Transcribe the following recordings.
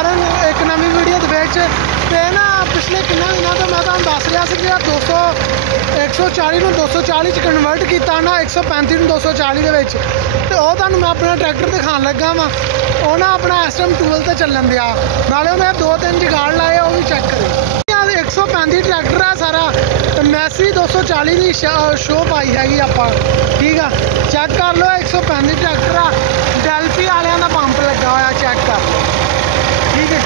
एक नवी वीडियो ते ना पिछले किन्ने दिनों तो मैं तुहानूं दस रहा कि 140 में 240 कन्वर्ट किया ना 135 में 240 के तो वह तुहानूं मैं अपना ट्रैक्टर दिखाने लगा वा वो ना अपना इस टाइम टूल तो चलन दिया नाले उन्हें 2-3 जुगाड़ लाए वो भी चेक करो 135 ट्रैक्टर है सारा मैसी 240 की शो पाई हैगी आप ठीक है चेक कर लो 135 ट्रैक्टर आ डेल्फी वाले का पंप लगा हुआ चेक कर लो ठीक है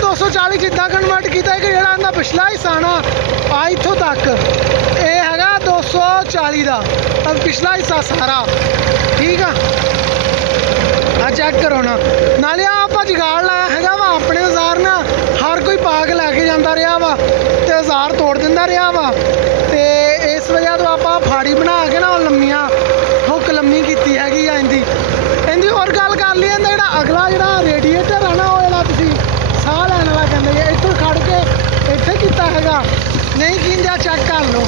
240 जिदा कन्वर्ट किया कि जो पिछला हिस्सा ना आ इतों तक ये है 240 का पिछला हिस्सा सारा ठीक है चेक करो ना नाले आप जुगाड़ लाया है वा अपने औजार ना हर कोई पा के लैके जाता रहा वा तो औजार तोड़ दिता रहा वा तो इस वजह तो आप फाड़ी बना के ना लम्मियां हुक लम्मी की हैगी इनकी इनकी और गल कर ली जो अगला जो रेडिएटर है ना वो जो साह लैन वाला कहते हैं इतों खड़ के इतने किया है नहीं कींदा चेक कर लो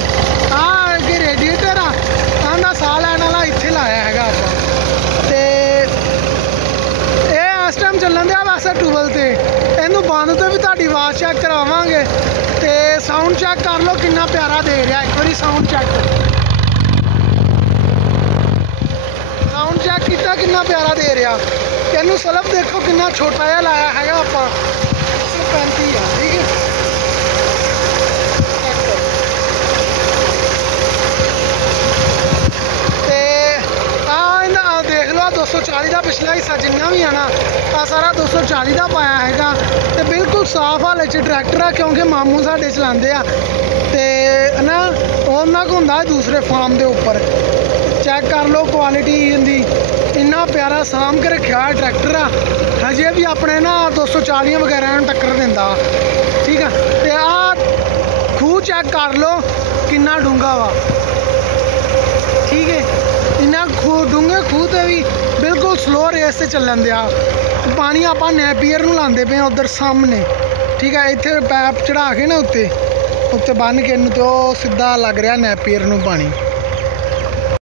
हाँ अगे रेडिएटर आ साह लैन वाला इतने लाया है आप इस टाइम चलन दिया वैसे टूबल से इनू बंद तो भी ताड़ी आवाज़ चेक करावांगे तो साउंड चेक कर लो कितना प्यारा दे रहा एक बार साउंड चेक कितना कितना प्यारा दे रहा इनू सलफ देखो कितना छोटा जहा लाया है आप 135 है ठीक है देख लो 240 का पिछला हिस्सा जिन्ना भी है ना सारा 240 का पाया है तो बिल्कुल साफ हाल ट्रैक्टर है क्योंकि मामू साढ़े चलाते हैं तो ना उन्होंने को होंगे दूसरे फार्म के उपर चेक कर लो क्वालिटी इनकी इन्ना प्यारा साम के रखा है ट्रैक्टर आ हजे भी अपने ना 240 वगैरह टक्कर देंदा ठीक है तो आ खूह चेक कर लो कितना डूंगा वा ठीक है इन्ना डूंगे खूह तो भी बिल्कुल स्लो रेस से चलन दिया पानी आप नैपीयर नूं लांदे पे उधर सामने ठीक है इत्थे पैप चढ़ा के ना उत्ते बन के तो सीधा लग रहा नैपीयर नूं पानी।